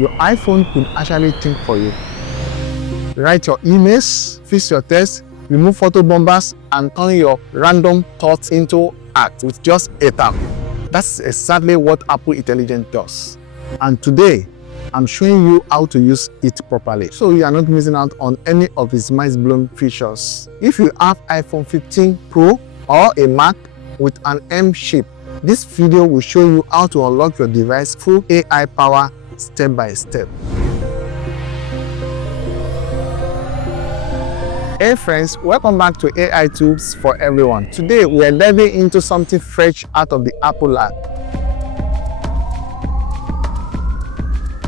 your iPhone could actually think for you. Write your emails, fix your tests, remove photo bombers, and turn your random thoughts into art with just a tap. That's exactly what Apple Intelligence does. And today, I'm showing you how to use it properly, so you are not missing out on any of its mind-blowing features. If you have iPhone 15 Pro or a Mac with an M chip, this video will show you how to unlock your device full AI power step by step. Hey friends, welcome back to AI Tools for Everyone. Today we are diving into something fresh out of the Appleai.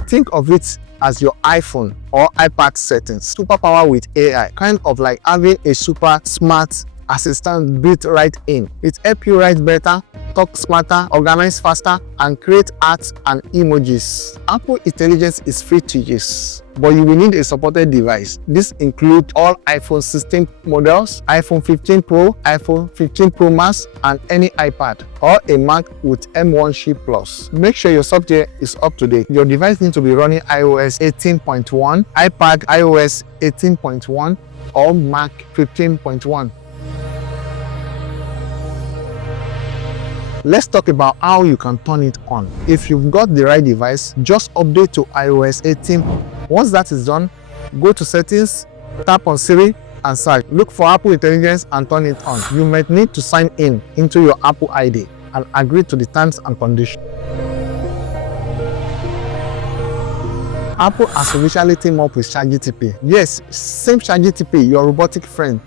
Think of it as your iPhone or iPad settings, superpower with AI, kind of like having a super smart assistant built right in. It helps you write better, talk smarter, organize faster, and create art and emojis. Apple Intelligence is free to use, but you will need a supported device. This includes all iPhone 16 models, iPhone 15 Pro, iPhone 15 Pro Max, and any iPad or a Mac with M1 chip Plus. Make sure your software is up to date. Your device needs to be running iOS 18.1, iPad iOS 18.1, or Mac 15.1. Let's talk about how you can turn it on. If you've got the right device, just update to iOS 18. Once that is done, go to Settings, tap on Siri, and search. Look for Apple Intelligence and turn it on. You might need to sign in into your Apple ID and agree to the terms and conditions. Apple has officially teamed up with ChatGPT. Yes, same ChatGPT, your robotic friend.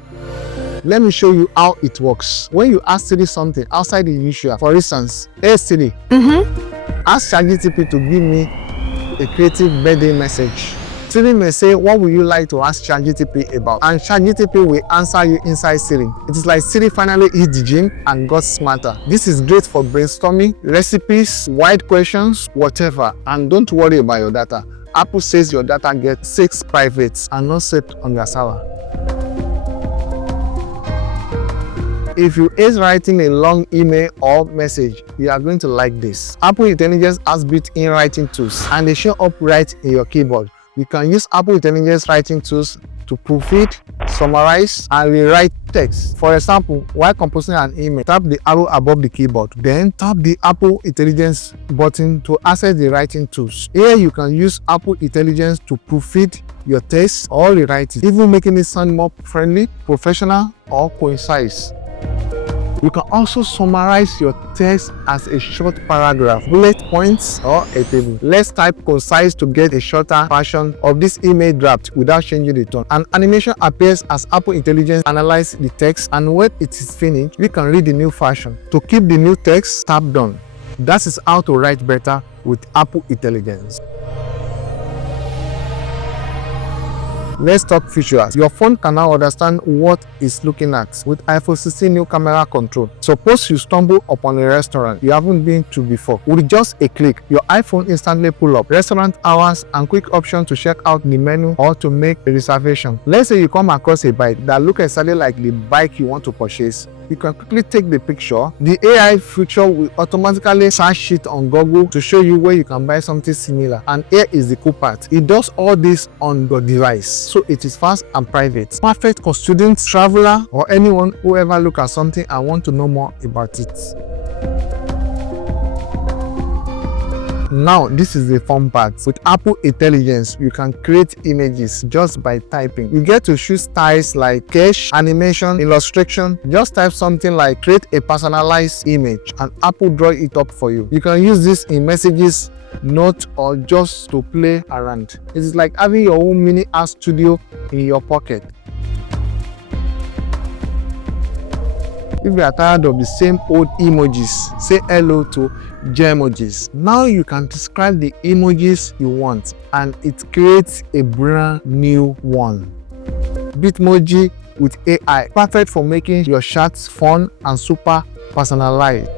Let me show you how it works. When you ask Siri something outside the usual, for instance, hey Siri, ask ChatGPT to give me a creative birthday message. Siri may say, what would you like to ask ChatGPT about? And ChatGPT will answer you inside Siri. It is like Siri finally hit the gym and got smarter. This is great for brainstorming, recipes, wide questions, whatever. And don't worry about your data. Apple says your data gets 6 privates and not saved on your server. If you hate writing a long email or message, you are going to like this. Apple Intelligence has built-in writing tools, and they show up right in your keyboard. You can use Apple Intelligence writing tools to proofread, summarize, and rewrite text. For example, while composing an email, tap the arrow above the keyboard, then tap the Apple Intelligence button to access the writing tools. Here you can use Apple Intelligence to proofread your text or rewrite it, even making it sound more friendly, professional, or concise. You can also summarize your text as a short paragraph, bullet points, or a table. Let's type concise to get a shorter version of this email draft without changing the tone. An animation appears as Apple Intelligence analyzes the text, and when it is finished, we can read the new version. To keep the new text, tap done. That is how to write better with Apple Intelligence. Let's talk features. Your phone can now understand what it's looking at with iPhone 16 new camera control. Suppose you stumble upon a restaurant you haven't been to before. With just a click, your iPhone instantly pull up restaurant hours and quick option to check out the menu or to make a reservation. Let's say you come across a bike that looks exactly like the bike you want to purchase. You can quickly take the picture. The AI feature will automatically search it on Google to show you where you can buy something similar. And here is the cool part. It does all this on your device, so it is fast and private. Perfect for students, traveler, or anyone who ever look at something and want to know more about it. Now, this is the fun part. With Apple Intelligence, you can create images just by typing. You get to choose styles like sketch, animation, illustration. Just type something like create a personalized image and Apple draw it up for you. You can use this in messages, notes, or just to play around. It is like having your own mini art studio in your pocket. If you are tired of the same old emojis, say hello to Gemojis. Now you can describe the emojis you want and it creates a brand new one. Bitmoji with AI, perfect for making your chats fun and super personalized.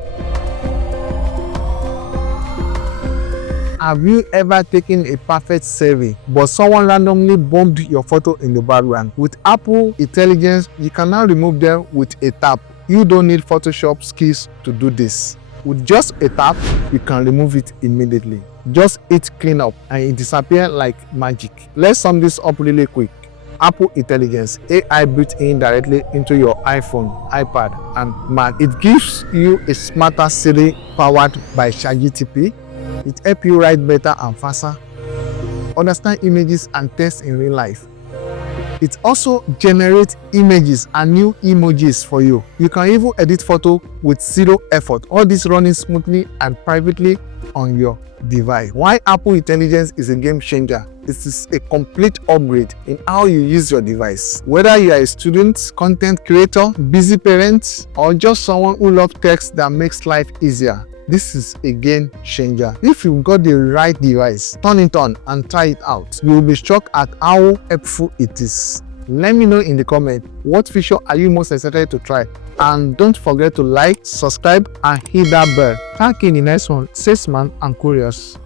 Have you ever taken a perfect selfie, but someone randomly bombed your photo in the background? With Apple Intelligence, you can now remove them with a tap. You don't need Photoshop skills to do this. With just a tap, you can remove it immediately. Just hit clean up and it disappears like magic. Let's sum this up really quick. Apple Intelligence, AI built in directly into your iPhone, iPad, and Mac. It gives you a smarter Siri powered by ChatGPT. It helps you write better and faster, understand images and text in real life. It also generates images and new emojis for you. You can even edit photo with zero effort. All this running smoothly and privately on your device. Why Apple Intelligence is a game changer? This is a complete upgrade in how you use your device. Whether you are a student, content creator, busy parent, or just someone who loves text that makes life easier, this is a game changer. If you've got the right device, turn it on and try it out. You will be shocked at how helpful it is. Let me know in the comment, what feature are you most excited to try? And don't forget to like, subscribe, and hit that bell. Thank you in the next one. Salesman and Curious.